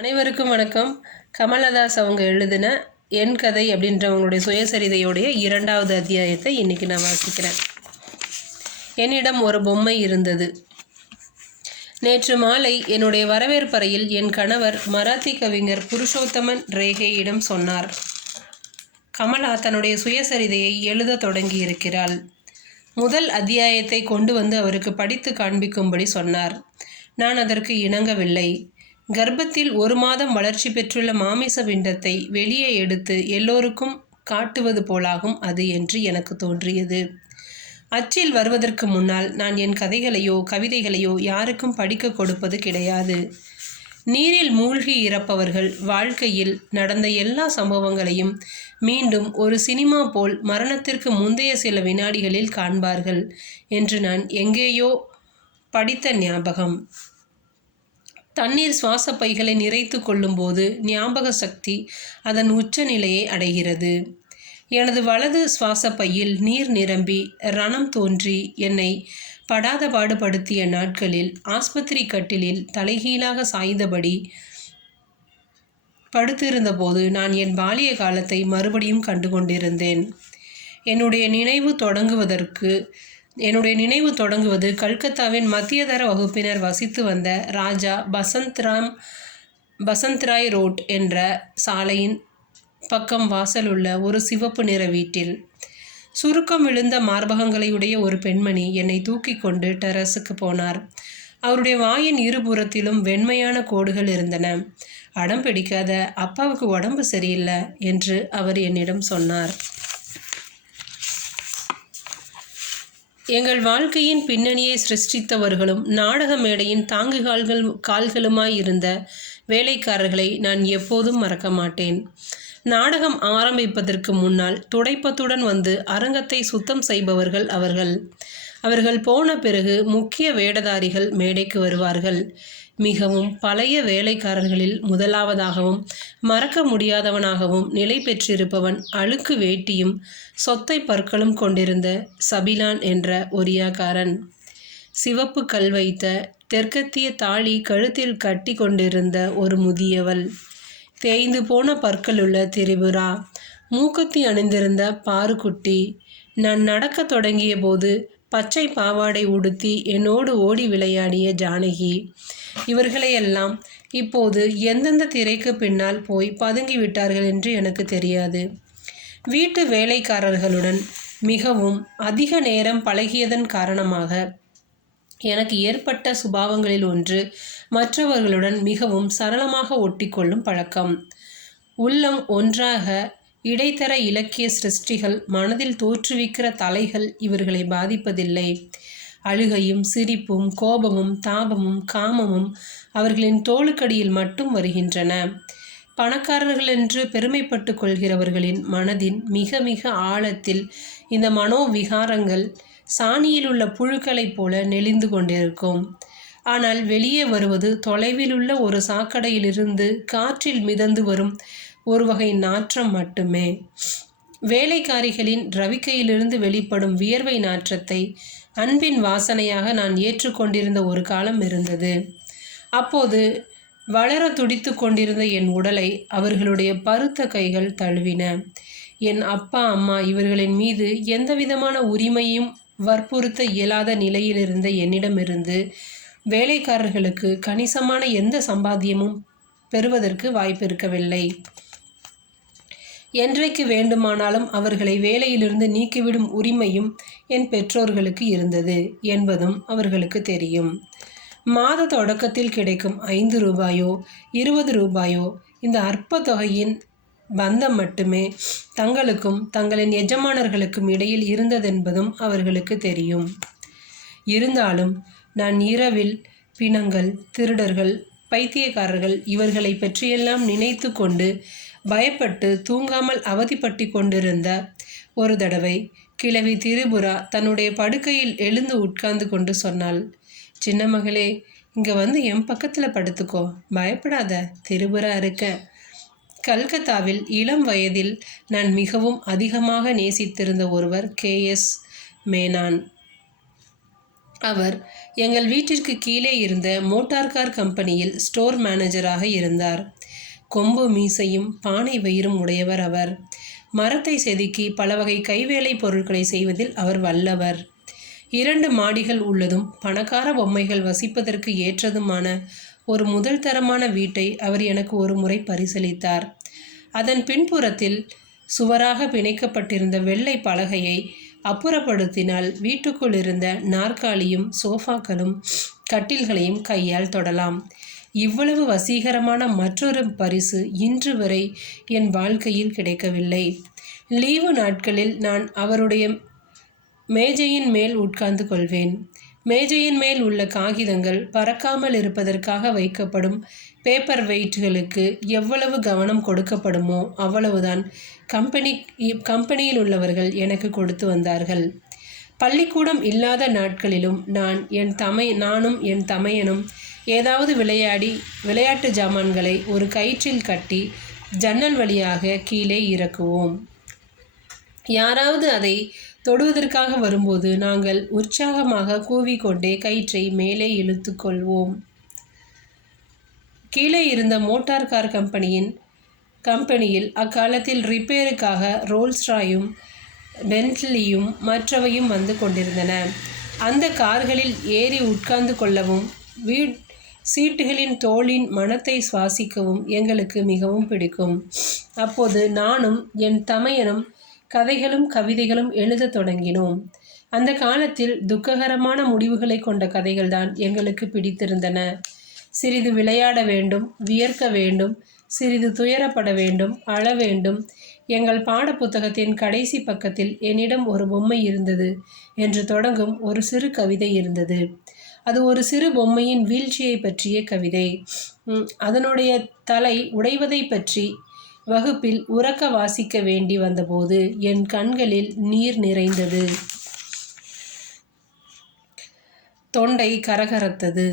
அனைவருக்கும் வணக்கம். கமலதாஸ் அவங்க எழுதின என் கதை அப்படின்றவங்களுடைய சுயசரிதையுடைய இரண்டாவது அத்தியாயத்தை இன்றைக்கி நான் வாசிக்கிறேன். என்னிடம் ஒரு பொம்மை இருந்தது. நேற்று மாலை என்னுடைய வரவேற்பறையில் என் கணவர் மராத்தி கவிஞர் புருஷோத்தமன் ரேகையிடம் சொன்னார். கமலா தன்னுடைய சுயசரிதையை எழுதத் தொடங்கியிருக்கிறாள். முதல் அத்தியாயத்தை கொண்டு வந்து அவருக்கு படித்து காண்பிக்கும்படி சொன்னார். நான் அதற்கு இணங்கவில்லை. கர்ப்பத்தில் ஒரு மாதம் வளர்ச்சி பெற்றுள்ள மாமிச பிண்டத்தை வெளியே எடுத்து எல்லோருக்கும் காட்டுவது போலாகும் அது என்று எனக்கு தோன்றியது. அச்சில் வருவதற்கு முன்னால் நான் என் கதைகளையோ கவிதைகளையோ யாருக்கும் படிக்க கொடுப்பது கிடையாது. நீரில் மூழ்கி இறப்பவர்கள் வாழ்க்கையில் நடந்த எல்லா சம்பவங்களையும் மீண்டும் ஒரு சினிமா போல் மரணத்திற்கு முந்தைய சில வினாடிகளில் காண்பார்கள் என்று நான் எங்கேயோ படித்த ஞாபகம். தண்ணீர் சுவாச பைகளை நிறைத்து கொள்ளும்போது ஞாபக சக்தி அதன் உச்ச நிலையை அடைகிறது. எனது வலது சுவாச பையில் நீர் நிரம்பி ரணம் தோன்றி என்னை படாத பாடுபடுத்திய நாட்களில் ஆஸ்பத்திரி கட்டிலில் தலைகீழாக சாய்ந்தபடி படுத்திருந்தபோது நான் என் பாலிய காலத்தை மறுபடியும் கண்டு கொண்டிருந்தேன் என்னுடைய நினைவு தொடங்குவதற்கு என்னுடைய நினைவு தொடங்குவது கல்கத்தாவின் மத்தியதர வகுப்பினர் வசித்து வந்த ராஜா பசந்த்ராம் பசந்த்ராய் ரோட் என்ற சாலையின் பக்கம் வாசல் உள்ள ஒரு சிவப்பு நிற வீட்டில். சுருக்கம் விழுந்த மார்பகங்களையுடைய ஒரு பெண்மணி என்னை தூக்கி கொண்டு டெரஸுக்கு போனார். அவருடைய வாயின் இருபுறத்திலும் வெண்மையான கோடுகள் இருந்தன. அடம் பிடிக்காத அப்பாவுக்கு உடம்பு சரியில்லை என்று அவர் என்னிடம் சொன்னார். எங்கள் வாழ்க்கையின் பின்னணியை சிருஷ்டித்தவர்களும் நாடக மேடையின் தாங்குகால்கள் கால்களுமாய் இருந்த வேலைக்காரர்களை நான் எப்போதும் மறக்க மாட்டேன். நாடகம் ஆரம்பிப்பதற்கு முன்னால் துடைப்பத்துடன் வந்து அரங்கத்தை சுத்தம் செய்பவர்கள் அவர்கள். அவர்கள் போன பிறகு முக்கிய வேடதாரிகள் மேடைக்கு வருவார்கள். மிகவும் பழைய வேலைக்காரர்களில் முதலாவதாகவும் மறக்க முடியாதவனாகவும் நிலை பெற்றிருப்பவன் அழுக்கு வேட்டியும் சொத்தை பற்களும் கொண்டிருந்த சபிலான் என்ற ஒரியாக்காரன். சிவப்பு கல் வைத்த தெற்கத்திய தாலி கழுத்தில் கட்டி கொண்டிருந்த ஒரு முதியவள். தேய்ந்து போன பற்களுள்ள திரிபுரா மூக்கத்தி அணிந்திருந்த பாருக்குட்டி நான் நடக்கத் தொடங்கிய போது பச்சை பாவாடை உடுத்தி என்னோடு ஓடி விளையாடிய ஜானகி இவர்களையெல்லாம் இப்போது எந்தெந்த திரைக்கு பின்னால் போய் பதுங்கி விட்டார்கள் என்று எனக்கு தெரியாது. வீட்டு வேலைக்காரர்களுடன் மிகவும் அதிக நேரம் பழகியதன் காரணமாக எனக்கு ஏற்பட்ட சுபாவங்களில் ஒன்று மற்றவர்களுடன் மிகவும் சரளமாக ஒட்டிக்கொள்ளும் பழக்கம். உள்ளம் ஒன்றாக இடைத்தர இலக்கிய சிருஷ்டிகள் மனதில் தோற்றுவிக்கிற தலைகள் இவர்களை பாதிப்பதில்லை. அழுகையும் சிரிப்பும் கோபமும் தாபமும் காமமும் அவர்களின் தோளுக்கடியில் மட்டும் வருகின்றன. பணக்காரர்கள் என்று பெருமைப்பட்டு கொள்கிறவர்களின் மனதின் மிக மிக ஆழத்தில் இந்த மனோவிகாரங்கள் சாணியில் உள்ள புழுக்களைப் போல நெளிந்து கொண்டிருக்கும். ஆனால் வெளியே வருவது தொலைவில் உள்ள ஒரு சாக்கடையிலிருந்து காற்றில் மிதந்து வரும் ஒரு வகை நாற்றம் மட்டுமே. வேலைக்காரிகளின் ரவிக்கையிலிருந்து வெளிப்படும் வியர்வை நாற்றத்தை அன்பின் வாசனையாக நான் ஏற்றுக்கொண்டிருந்த ஒரு காலம் இருந்தது. அப்போது வளர துடித்து கொண்டிருந்த என் உடலை அவர்களுடைய பருத்த கைகள் தழுவின. என் அப்பா அம்மா இவர்களின் மீது எந்தவிதமான உரிமையும் வற்புறுத்த இயலாத நிலையிலிருந்த என்னிடமிருந்து வேலைக்காரர்களுக்கு கணிசமான எந்த சம்பாத்தியமும் பெறுவதற்கு வாய்ப்பு இருக்கவில்லை என்றைக்கு வேண்டுமானாலும் அவர்களை வேலையிலிருந்து நீக்கிவிடும் உரிமையும் என் பெற்றோர்களுக்கு இருந்தது என்பதும் அவர்களுக்கு தெரியும். மாத தொடக்கத்தில் கிடைக்கும் ஐந்து ரூபாயோ இருபது ரூபாயோ இந்த அற்ப தொகையின் பந்தம் மட்டுமே தங்களுக்கும் தங்களின் எஜமானர்களுக்கும் இடையில் இருந்ததென்பதும் அவர்களுக்கு தெரியும். இருந்தாலும் நான் இரவில் பிணங்கள் திருடர்கள் பைத்தியக்காரர்கள் இவர்களை பற்றியெல்லாம் நினைத்து கொண்டு பயப்பட்டு தூங்காமல் அவதிப்பட்டு கொண்டிருந்த ஒரு தடவை கிழவி திரிபுரா தன்னுடைய படுக்கையில் எழுந்து உட்கார்ந்து கொண்டு சொன்னாள் சின்ன மகளே இங்கே வந்து என் பக்கத்தில் படுத்துக்கோ. பயப்படாத திரிபுரா இருக்கேன் கல்கத்தாவில் இளம் வயதில் நான் மிகவும் அதிகமாக நேசித்திருந்த ஒருவர் கே. எஸ். மேனான். அவர் எங்கள் வீட்டிற்கு கீழே இருந்த மோட்டார் கார் கம்பெனியில் ஸ்டோர் மேனேஜராக இருந்தார். கொம்பு மீசையும் பானை வயிறும் உடையவர் அவர். மரத்தை செதுக்கி பல வகை கைவேலை பொருட்களை செய்வதில் அவர் வல்லவர். இரண்டு மாடிகள் உள்ளதும் பணக்கார பொம்மைகள் வசிப்பதற்கு ஏற்றதுமான ஒரு முதல் தரமான வீட்டை அவர் எனக்கு ஒரு முறை பரிசளித்தார். அதன் பின்புறத்தில் சுவராக பிணைக்கப்பட்டிருந்த வெள்ளை பலகையை அப்புறப்படுத்தினால் வீட்டுக்குள் இருந்த நாற்காலியும் சோஃபாக்களும் கட்டில்களையும் கையால் தொடலாம். இவ்வளவு வசீகரமான மற்றொரு பரிசு இன்று வரை என் வாழ்க்கையில் கிடைக்கவில்லை. லீவு நாட்களில் நான் அவருடைய மேஜையின் மேல் உட்கார்ந்து கொள்வேன். மேஜையின் மேல் உள்ள காகிதங்கள் பறக்காமல் இருப்பதற்காக வைக்கப்படும் பேப்பர் வெயிட்களுக்கு எவ்வளவு கவனம் கொடுக்கப்படுமோ அவ்வளவுதான் கம்பெனி கம்பெனியில் உள்ளவர்கள் எனக்கு கொடுத்து வந்தார்கள். பள்ளிக்கூடம் இல்லாத நாட்களிலும் நான் என் தமை நானும் என் தமையனும் ஏதாவது விளையாடி விளையாட்டு ஜாமான்களை ஒரு கயிற்றில் கட்டி ஜன்னல் வழியாக கீழே இறக்குவோம். யாராவது அதை தொடுவதற்காக வரும்போது நாங்கள் உற்சாகமாக கூவிக்கொண்டே கயிற்றை மேலே இழுத்து கொள்வோம். கீழே இருந்த மோட்டார் கார் கம்பெனியின் கம்பெனியில் அக்காலத்தில் ரிப்பேருக்காக ரோல்ஸ் ராயும் பென்ட்லியும் மற்றவையும் வந்து கொண்டிருந்தன. அந்த கார்களில் ஏறி உட்கார்ந்து கொள்ளவும் வீட் சீட்டுகளின் தோளின் மனத்தை சுவாசிக்கவும் எங்களுக்கு மிகவும் பிடிக்கும். அப்போது நானும் என் தமையனும் கதைகளும் கவிதைகளும் எழுதத் தொடங்கினோம். அந்த காலத்தில் துக்ககரமான முடிவுகளை கொண்ட கதைகள்தான் எங்களுக்கு பிடித்திருந்தன. சிறிது விளையாட வேண்டும் வியர்க்க வேண்டும் சிறிது துயரப்பட வேண்டும் அழ வேண்டும். எங்கள் பாடப்புத்தகத்தின் கடைசி பக்கத்தில் என்னிடம் ஒரு பொம்மை இருந்தது என்று தொடங்கும் ஒரு சிறு கவிதை இருந்தது. அது ஒரு சிறு பொம்மையின் வீழ்ச்சியை பற்றிய கவிதை. அதனுடைய தலை உடைவதை பற்றி வகுப்பில் உறக்க வாசிக்க வேண்டி வந்தபோது என் கண்களில் நீர் நிறைந்தது. தொண்டை கரகரத்தது.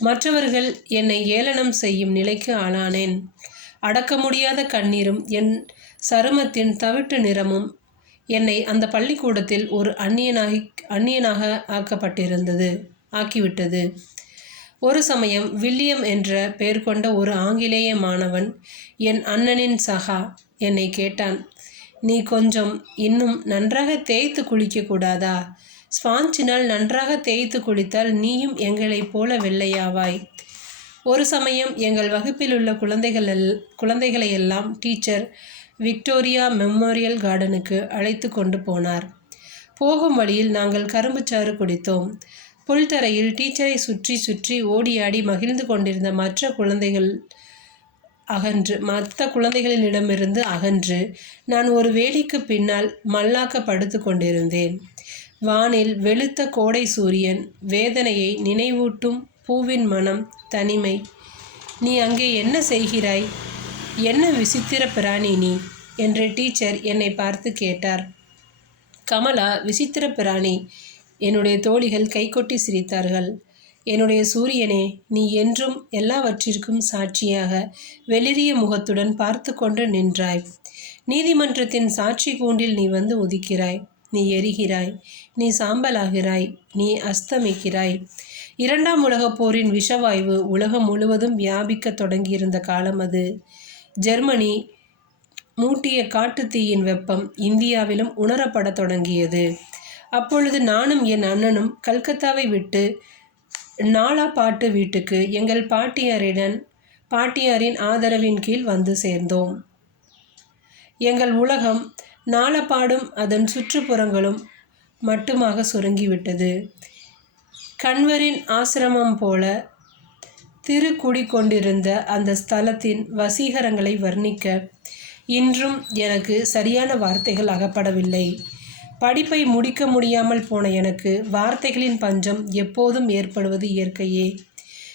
மற்றவர்கள் என்னை ஏளனம் செய்யும் நிலைக்கு ஆளானேன். அடக்க முடியாத கண்ணீரும் என் சருமத்தின் தவிட்டு நிறமும் என்னை அந்த பள்ளிக்கூடத்தில் ஒரு அந்நியனாகி அந்நியனாக ஆக்கப்பட்டிருந்தது ஆக்கிவிட்டது. ஒரு சமயம் வில்லியம் என்ற பெயர் கொண்ட ஒரு ஆங்கிலேய மாணவன் என் அண்ணனின் சகா என்னை கேட்டான் நீ கொஞ்சம் இன்னும் நன்றாக தேய்த்து குளிக்கக்கூடாதா ஸ்பாஞ்சினால் நன்றாக தேய்த்து குளித்தால் நீயும் எங்களைப் போல வெள்ளையாவாய். ஒரு சமயம் எங்கள் வகுப்பில் உள்ள குழந்தைகள் குழந்தைகளை எல்லாம் டீச்சர் விக்டோரியா மெமோரியல் கார்டனுக்கு அழைத்து கொண்டு போனார். போகும் வழியில் நாங்கள் கரும்புச்சாறு குடித்தோம். புல்தரையில் டீச்சரை சுற்றி சுற்றி ஓடியாடி மகிழ்ந்து கொண்டிருந்த மற்ற குழந்தைகள் அகன்று மற்ற குழந்தைகளிடமிருந்து அகன்று நான் ஒரு வேலிக்கு பின்னால் மல்லாக்க படுத்து கொண்டிருந்தேன். வானில் வெளுத்த கோடை சூரியன் வேதனையை நினைவூட்டும் பூவின் மனம் தனிமை. நீ அங்கே என்ன செய்கிறாய்? என்ன விசித்திர பிராணி நீ? என்று டீச்சர் என்னை பார்த்து கேட்டார். கமலா விசித்திர பிராணி. என்னுடைய தோழிகள் கைகொட்டி சிரித்தார்கள். என்னுடைய சூரியனே நீ என்றும் எல்லாவற்றிற்கும் சாட்சியாக வெளிரிய முகத்துடன் பார்த்து கொண்டு நின்றாய். நீதிமன்றத்தின் சாட்சி கூண்டில் நீ வந்து ஒதுக்கிறாய் நீ எரிகிறாய். நீ சாம்பலாகிறாய். நீ அஸ்தமிக்கிறாய். இரண்டாம் உலகப் போரின் விஷவாய்வு உலகம் முழுவதும் வியாபிக்க தொடங்கியிருந்த காலம் அது. ஜெர்மனி மூட்டிய காட்டுத்தீயின் வெப்பம் இந்தியாவிலும் உணரப்படத் தொடங்கியது. அப்பொழுது நானும் என் அண்ணனும் கல்கத்தாவை விட்டு நாலா பாட்டு வீட்டுக்கு எங்கள் பாட்டியாரிடன் பாட்டியாரின் ஆதரவின் கீழ் வந்து சேர்ந்தோம். எங்கள் உலகம் நாளப்பாடும் அதன் சுற்றுப்புறங்களும் மட்டுமாக சுருங்கிவிட்டது. கண்வரின் ஆசிரமம் போல திருக்குடி கொண்டிருந்த அந்த ஸ்தலத்தின் வசீகரங்களை வர்ணிக்க இன்றும் எனக்கு சரியான வார்த்தைகள் அகப்படவில்லை. படிப்பை முடிக்க முடியாமல் போன எனக்கு வார்த்தைகளின் பஞ்சம் எப்போதும் ஏற்படுவது இயற்கையே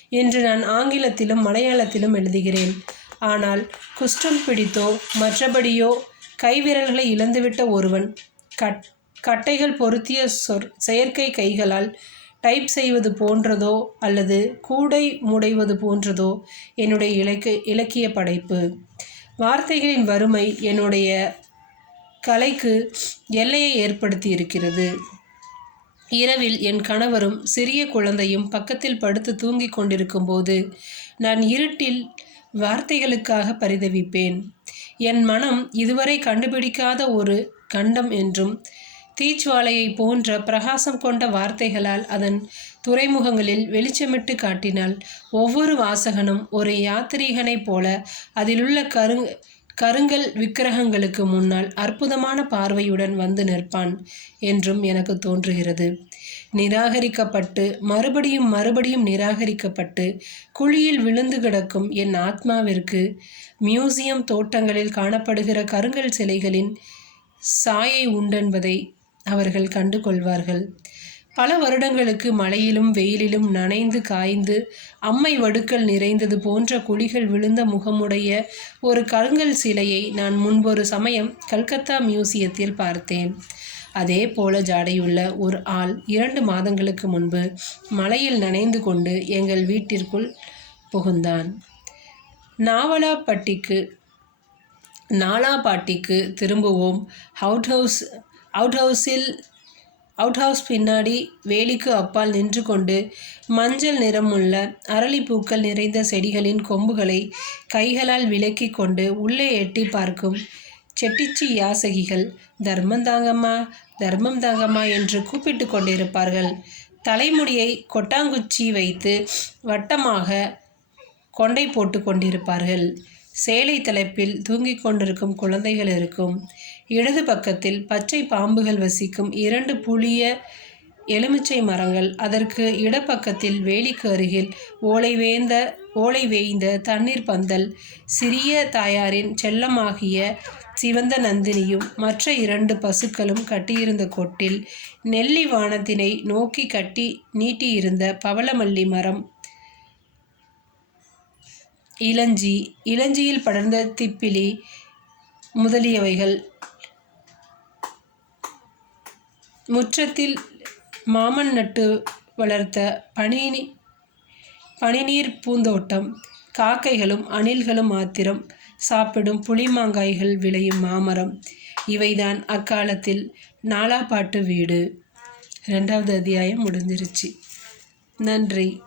என்று நான் ஆங்கிலத்திலும் மலையாளத்திலும் எழுதுகிறேன். ஆனால் குஷ்டம் பிடித்தோ மற்றபடியோ கைவிரல்களை இழந்துவிட்ட ஒருவன் கட் கட்டைகள் பொருத்திய சொற் செயற்கை கைகளால் டைப் செய்வது போன்றதோ அல்லது கூடை முடைவது போன்றதோ என்னுடைய இலக்கு இலக்கிய படைப்பு. வார்த்தைகளின் வறுமை என்னுடைய கலைக்கு எல்லையை ஏற்படுத்தி இருக்கிறது இரவில் என் கணவரும் சிறிய குழந்தையும் பக்கத்தில் படுத்து தூங்கிக் கொண்டிருக்கும்போது நான் இருட்டில் வார்த்தைகளுக்காக பரிதவிப்பேன். என் மனம் இதுவரை கண்டுபிடிக்காத ஒரு கண்டம் என்றும் தீச்சுவாலையை போன்ற பிரகாசம் கொண்ட வார்த்தைகளால் அதன் துறைமுகங்களில் வெளிச்சமிட்டு காட்டினால் ஒவ்வொரு வாசகனும் ஒரு யாத்திரீகனைப் போல அதிலுள்ள கரு கருங்கல் விக்கிரகங்களுக்கு முன்னால் அற்புதமான பார்வையுடன் வந்து நிற்பான் என்றும் எனக்கு தோன்றுகிறது. நிராகரிக்கப்பட்டு மறுபடியும் மறுபடியும் நிராகரிக்கப்பட்டு குழியில் விழுந்து கிடக்கும் என் ஆத்மாவிற்கு மியூசியம் தோட்டங்களில் காணப்படுகிற கருங்கல் சிலைகளின் சாயை உண்டென்பதை அவர்கள் கண்டு கொள்வார்கள். பல வருடங்களுக்கு மழையிலும் வெயிலிலும் நனைந்து காய்ந்து அம்மை வடுக்கள் நிறைந்தது போன்ற குழிகள் விழுந்த முகமுடைய ஒரு கருங்கல் சிலையை நான் முன்பொரு சமயம் கல்கத்தா மியூசியத்தில் பார்த்தேன். அதே போல ஜாடையுள்ள ஒரு ஆள் இரண்டு மாதங்களுக்கு முன்பு மலையில் நனைந்து கொண்டு எங்கள் வீட்டிற்குள் புகுந்தான். நாவலாப்பட்டிக்கு நாலாபாட்டிக்கு திரும்புவோம். ஹவுட் ஹவுஸ் அவுட் ஹவுஸில் அவுட் ஹவுஸ் பின்னாடி வேலிக்கு அப்பால் நின்று கொண்டு மஞ்சள் நிறமுள்ள அரளிப்பூக்கள் நிறைந்த செடிகளின் கொம்புகளை கைகளால் விலக்கி கொண்டு உள்ளே எட்டி பார்க்கும் செட்டிச்சி யாசகிகள் தர்மம் தாங்கம்மா தர்மம் தாங்கம்மா என்று கூப்பிட்டு கொண்டிருப்பார்கள். தலைமுடியை கொட்டாங்குச்சி வைத்து வட்டமாக கொண்டை போட்டு கொண்டிருப்பார்கள். சேலை தலைப்பில் தூங்கிக் கொண்டிருக்கும் குழந்தைகள் இருக்கும். இடது பக்கத்தில் பச்சை பாம்புகள் வசிக்கும் இரண்டு புளிய எலுமிச்சை மரங்கள். அதற்கு இடப்பக்கத்தில் வேலிக்கு அருகில் ஓலை வேந்த ஓலை வேய்ந்த தண்ணீர் பந்தல். சிறிய தாயாரின் செல்லமாகிய சிவந்த நந்தினியும் மற்ற இரண்டு பசுக்களும் கட்டியிருந்த கொட்டில் நெல்லி வானத்தினை நோக்கி கட்டி நீட்டியிருந்த பவளமல்லி மரம். இளஞ்சி இளஞ்சியில் படர்ந்த திப்பிலி முதலியவைகள். முற்றத்தில் மாமன் நட்டு வளர்த்த பனி பனிநீர் பூந்தோட்டம் காக்கைகளும் அணில்களும் மாத்திரம் சாப்பிடும் புளிமாங்காய்கள் விளையும் மாமரம். இவைதான் அக்காலத்தில் நாலாப்பாட்டு வீடு. ரெண்டாவது அத்தியாயம் முடிஞ்சிருச்சு. நன்றி.